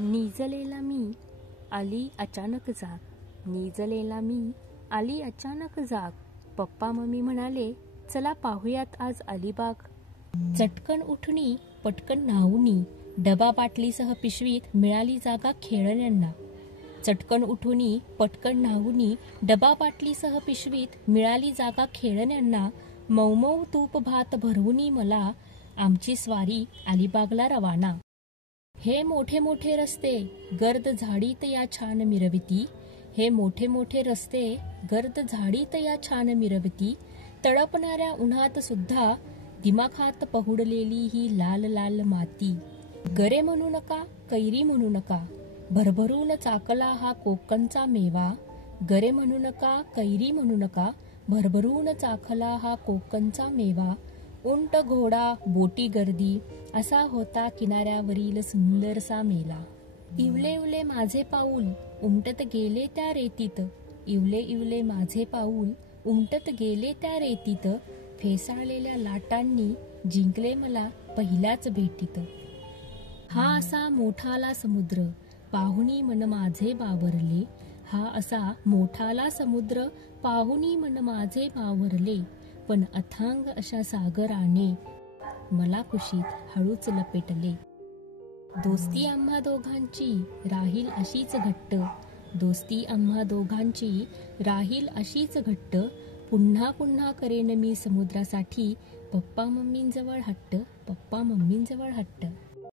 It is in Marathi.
निजलेला मी आली अचानक जाग, निजलेला मी आली अचानक जाग. पप्पा मम्मी म्हणाले, चला पाहूयात आज अलिबाग. चटकन उठणी पटकन न्हाऊनी, डबा बाटलीसह पिशवीत मिळाली जागा खेळण्यांना. चटकन उठुनी पटकन न्हाऊनी, डबा बाटलीसह पिशवीत मिळाली जागा खेळण्यांना. मऊ तूप भात भरवुनी मला, आमची स्वारी अलिबागला रवाना. हे मोठे मोठे रस्ते गर्द झाडीत या छान मिरविती, हे मोठे मोठे रस्ते गर्द झाडीत या छान मिरविती. तळपणाऱ्या उन्हात सुद्धा दिमाखात पहुडलेली ही लाल लाल माती. गरे म्हणू नका कैरी म्हणू नका, भरभरून चाकला हा कोकणचा मेवा. गरे म्हणू नका कैरी म्हणू नका, भरभरून चाखला हा कोकणचा मेवा. उंट घोडा बोटी गर्दी असा होता किनाऱ्यावरील सुंदरसा मेला. इवले इवले माझे पाऊल उमटत गेले त्या रेतीत, इवले इवले माझे पाऊल उमटत गेले त्या रेतीत. फेसाळलेल्या लाटांनी जिंकले मला पहिल्याच भेटीत. हा असा मोठाला समुद्र पाहुणी मन माझे बावरले, हा असा मोठाला समुद्र पाहुणी मन माझे बावरले. पण अथांग अशा सागराने मला कुशीत हळूच लपेटले. दोस्ती आम्हा दोघांची राहील अशीच घट्ट, दोस्ती आम्हा दोघांची राहील अशीच घट्ट. पुन्हा पुन्हा करेन मी समुद्रासाठी पप्पा मम्मींजवळ हट्ट, पप्पा मम्मींजवळ हट्ट.